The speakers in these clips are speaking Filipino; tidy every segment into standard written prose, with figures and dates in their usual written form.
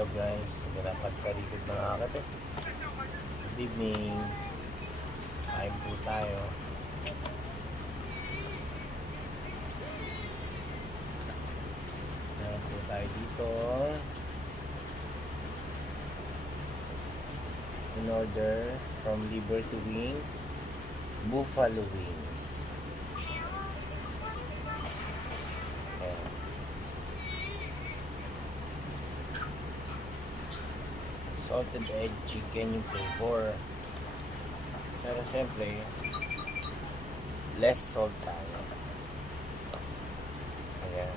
Hello guys, naglalakad ka rito mga akit. Good evening. Kain po tayo. Kain po tayo dito. In order from Liberty Wings, Buffalo Wings. Ayan. Salted egg chicken yung flavor. Pero syempre, less salt tayo. Ayan.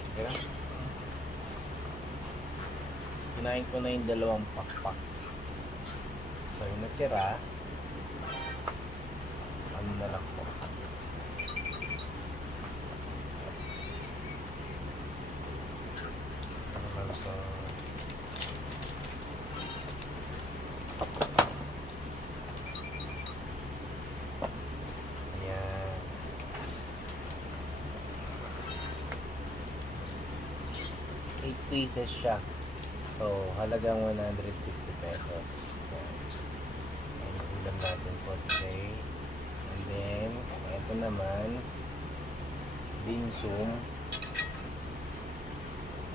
Sige. Kinain ko na yung dalawang pakpak. So yung natira, ano na lang po. Ano na lang po. Ayan. 8 pieces siya. So, halagang 150 pesos. Ayan. Ayan yung ulam natin for today. And then, ito naman, dimsum,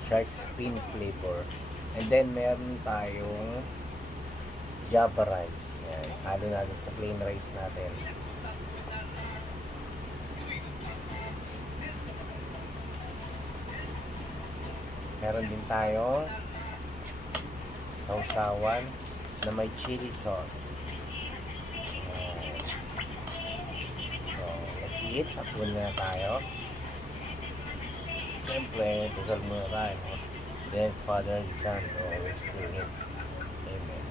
shark fin flavor. And then, meron tayong Java rice. Ayan. Halo natin sa plain rice natin. Meron din tayong sausawan na may chili sauce. Ayan. So, let's eat. Hapon na tayo. Siyempre, dasal muna tayo. Then, Father and Son, Holy Spirit. Amen.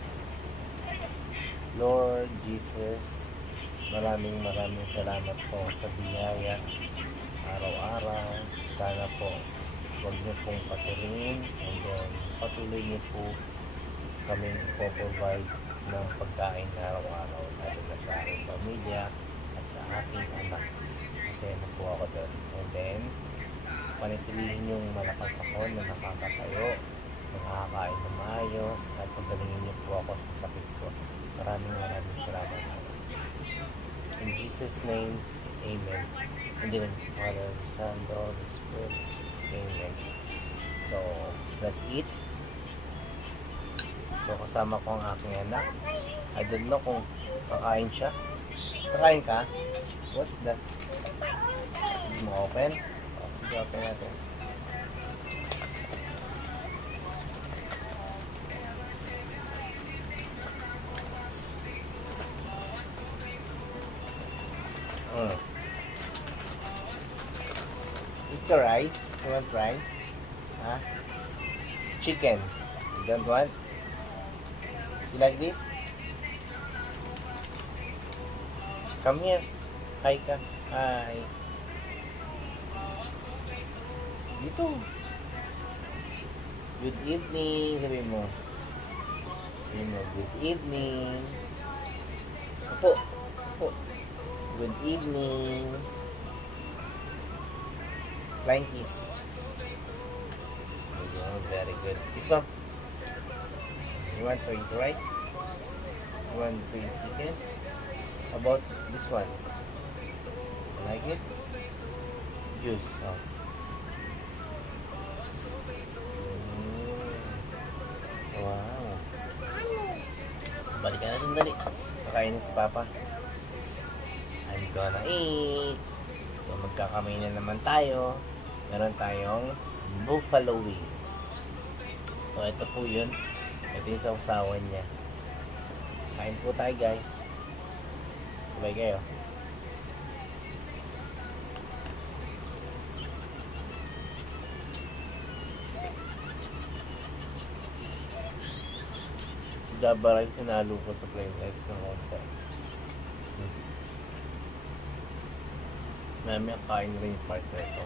Lord Jesus, maraming salamat po sa biyaya araw-araw. Sana po huwag niyo pong patuloyin, and then patuloy niyo po kaming po-provide ng pagkain araw-araw, lalo na sa aking pamilya at sa aking anak. Masaya na po ako doon. And then panitilihin yung malakas ako na nakakatayo, nakakain na maayos, at pagalingin niyo po ako sa sakit ko. Maraming salamat. In Jesus' name, Amen. And then Father, Son, Holy Spirit. Amen. So, let's eat. So, kasama ko ang aking anak. I don't know kung kakain siya. Kakain ka? What's that? Hindi mo open? Oh, sige, open natin. Eat your rice. You want rice? Huh? Chicken. You don't want? You like this? Come here. Hi ka. Hi. Dito. Good evening. Sabihin mo. Good evening. Opo. Opo. Good evening. Flying kiss. Very good. This one. You want to eat rice? You want to eat chicken? How about this one? You like it? Juice. Oh. Wow. Balikan natin dali. Kakainin si Papa. I'm gonna eat. So magkakamay na naman tayo. Meron tayong buffalo wings. So ito po yun. Ito yung sausawan niya. Kain po tayo guys. Sabay kayo. Java rice sinalo ko sa plain rice ng konti. Mamaya kain rin yung part na ito.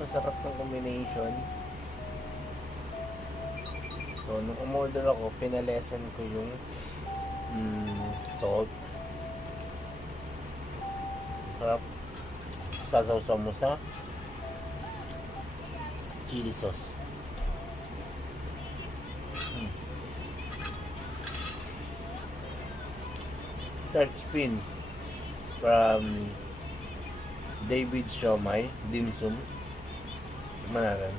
Masarap ng combination. So, nung umorder ako, pinalesen ko yung salt. Sarap. sasawsaw mo sa chili sauce. Shark fin from David Siomay Dim Sum. Tikman natin.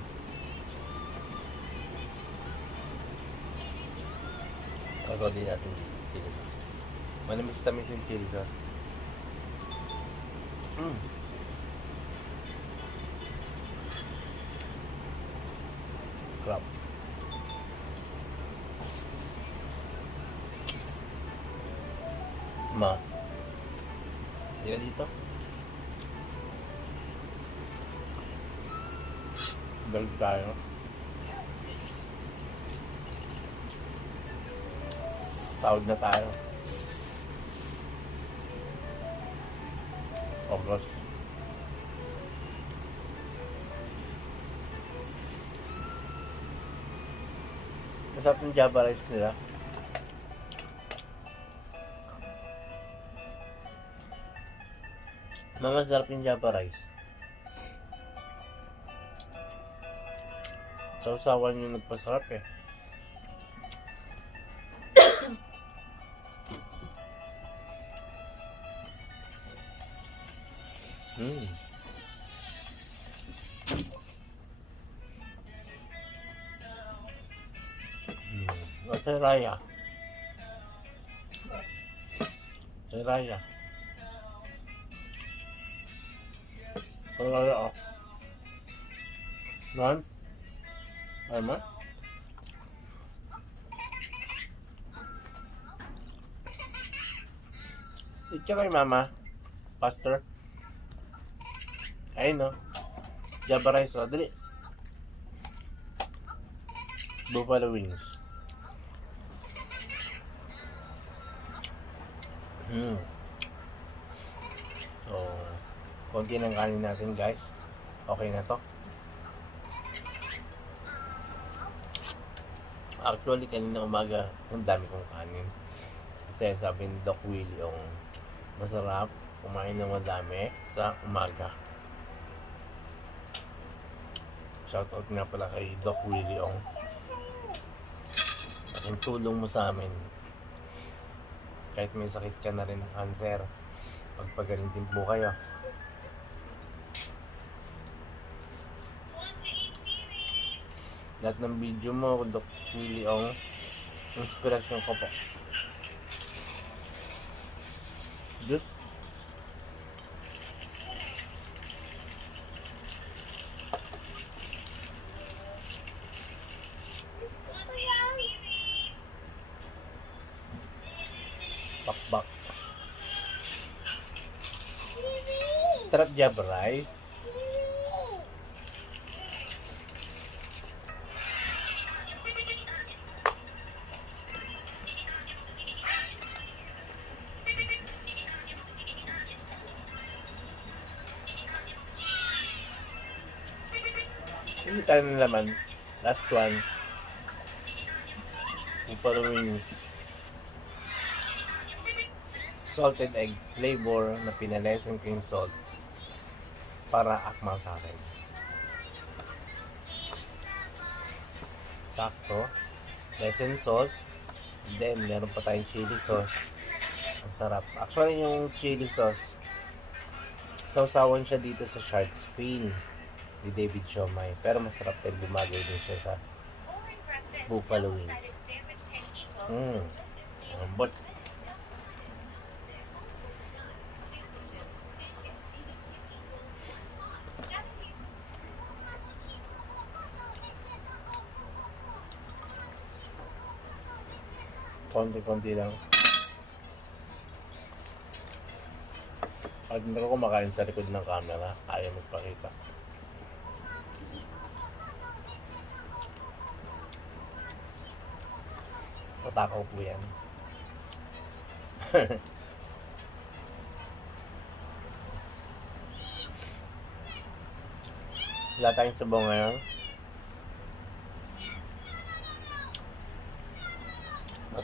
Kaso din natin chili sauce. Manamix-tamis yung chili sauce. Crap. Ma. Hindi ka dito. Balik tayo. Tawag na tayo. August. Masarap yung Java rice nila. Masarap yung Java rice. Sausawan yung nagpasarap eh. Seraya. Seraya. Seraya oh. Nan? Ay mo? Ito kay mama. Pastor. Ay no. Java rice oh. Dali. Buffalo wings. So, konti ng kanin natin guys. Okay na to. Actually, kanina umaga, ang dami kong kanin. Kasi sabi ni Doc Willie yung masarap kumain ng madami sa umaga. Shoutout nga pala kay Doc Willie yung tulong mo sa amin. Kahit may sakit ka na rin ng cancer, pagpagaling din po kayo. Lahat ng video mo, Doc Willie Ong, inspirasyon ko po. Diyos. Pakbak. Sarap Java rice. Hindi tayo ng laman. Last one. Buffalo wings. Salted egg flavor na pinalesen ko yung salt para akma sa akin. Sakto. Lesen salt. Then, meron pa tayong chili sauce. Ang sarap. Actually, yung chili sauce, sausawan siya dito sa shark's fin ni David Siomay. Pero masarap din, bumagay din siya sa buffalo wings. But konti-konti lang. Pag hindi ko kumakain sa likod ng camera, ayaw magpakita. Patakaw po yan. Wala tayong sabaw ngayon.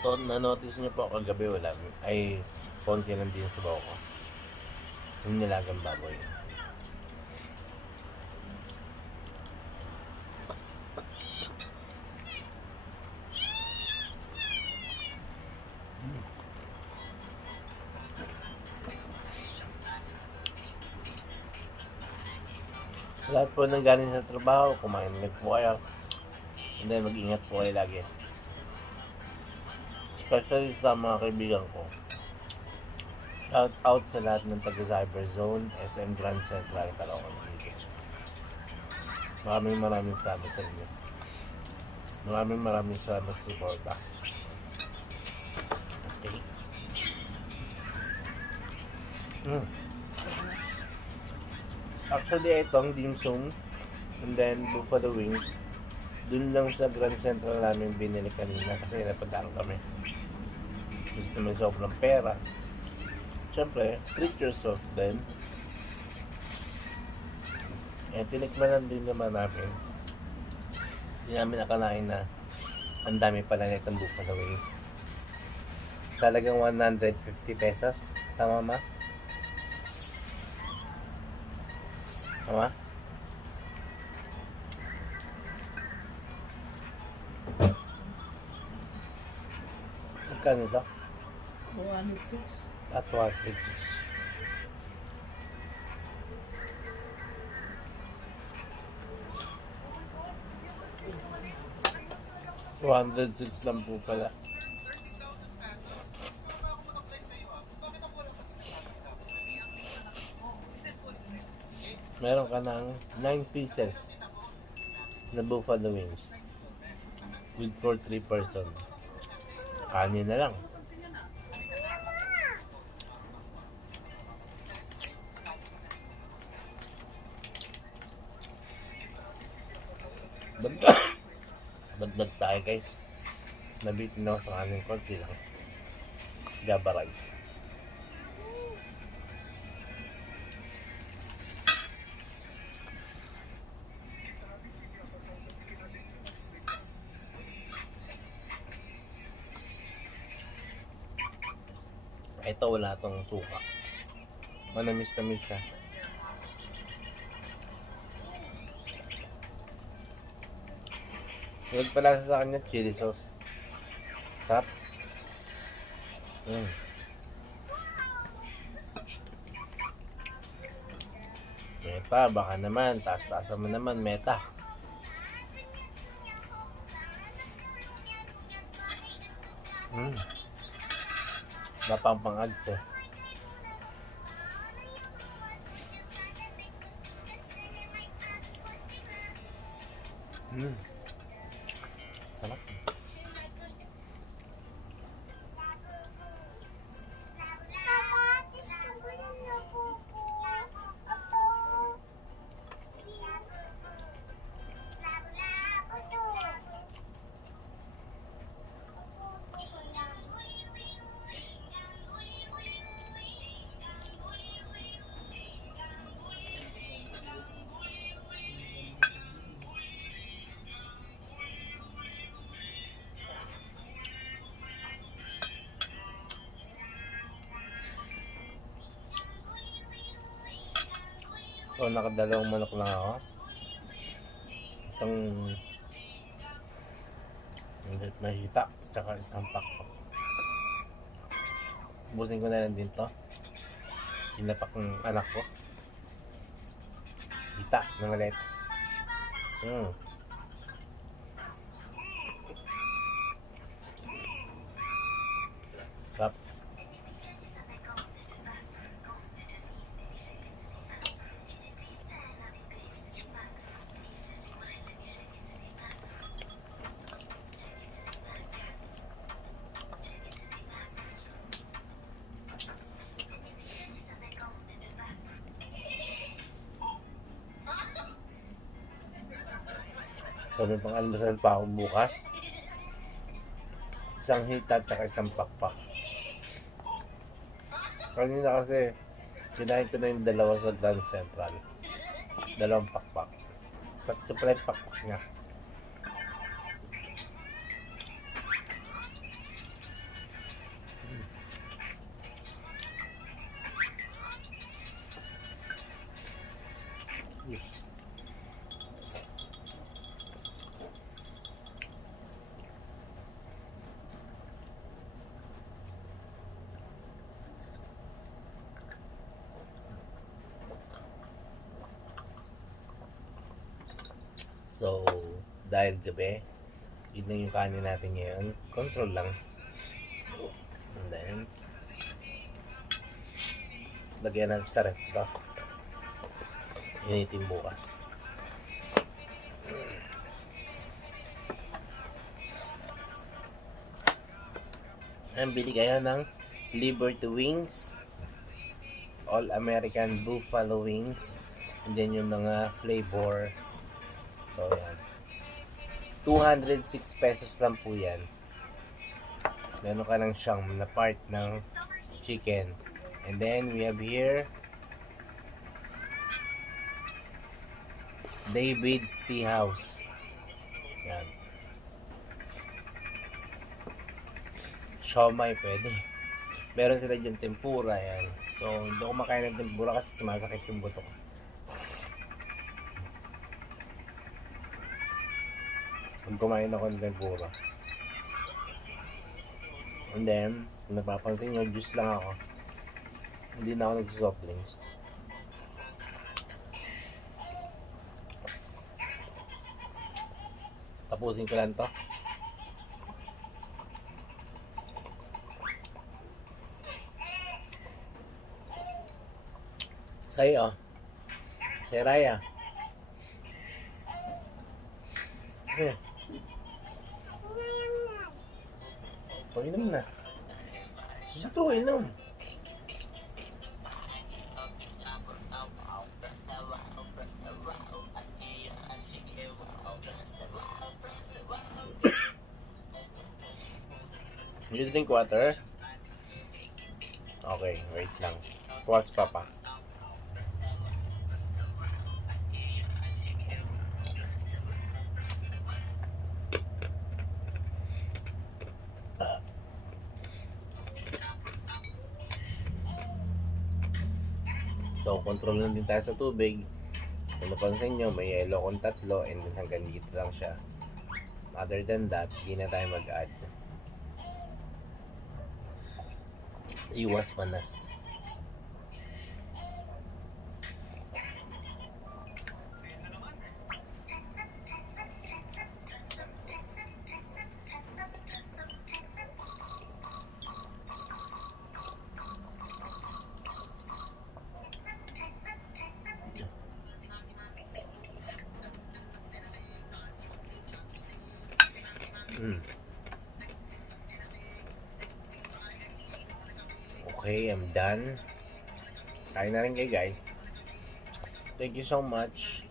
Na-notice niyo po kagabi wala. Ay, konti lang din sa sabaw ko. Yung nilagang baboy. Lahat po nang galing sa trabaho, kumain ulit po kayo. And then mag-ingat po kayo lagi. Especially sa mga kaibigan ko. Shout out sa lahat ng taga Cyberzone, SM Grand Central, Caloocan dito. Maraming salamat sa inyo. Maraming salamat sa suporta. Okay. Actually, itong dim sum and then buffalo wings, dun lang sa Grand Central namin binili kanina kasi napadaan kami. Gusto naman sobrang pera. Siyempre, treat yourself din. Eh, tinikman lang din naman namin. Hindi namin akalain na ang dami pala nitong buffalo wings. Talagang 150 pesos. Tama ma? Tama? Magkano ito? 106. At 106. $106 lang po pala. Meron ka ng 9 pieces na buffalo wings with for 3 person. Kanin na lang. Dagdag tayo guys. Nabitin ako sa kanin konti lang. Java rice. Ito wala tong suka. Manamis-namis siya. Huwag pala sa kanya chili sauce. Sarap. Meta, baka naman. Taas-taasan mo naman, Meta. Lapang pang-add to. Sarap. So, nakadalawang manok lang ako. Isang mahita, tsaka isang pakpak. Busin ko na lang din to. Pinapak ng anak ko. Hita na maliit. Sarap. So, may pang-almusal pa ako bukas. Isang hita at isang pakpak. Kanina kasi, kinain ko na yung dalawa sa Grand Central. Dalawang pakpak. Tatlo pala yung pakpak niya. So, dahil gabi, yun na yung kanin natin ngayon. Control lang. And then, lagyan natin sa ref ito. Initin bukas. Ayan, bili kayo ng Liberty Wings, All American Buffalo Wings, and then yung mga flavor. So, yan. 206 pesos lang po yan. Meron ka ng siyang na part ng chicken. And then, we have here David's Tea House. Yan. Siomai pwede. Meron sila dyan tempura. Yan. So, hindi ako makain ng tempura kasi sumasakit yung buto ko. Pag kumain ako ng tempura. And then, kung napapansin nyo, juice lang ako. Hindi na ako nagsisoft drinks. Tapusin ko lang to. Sa'yo, si Raya. Inom na. Ito, inom. You drink water? Okay, wait lang. Pause pa pa. So, control lang din tayo sa tubig. Kung napansin nyo, may yellow kong 3 and then hanggang dito lang siya. Other than that, hindi na tayo mag-add. Iwas manas. Okay, I'm done. Kain na rin kayo guys. Thank you so much.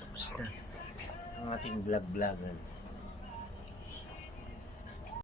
Tapos na ang ating vlog-vlogan.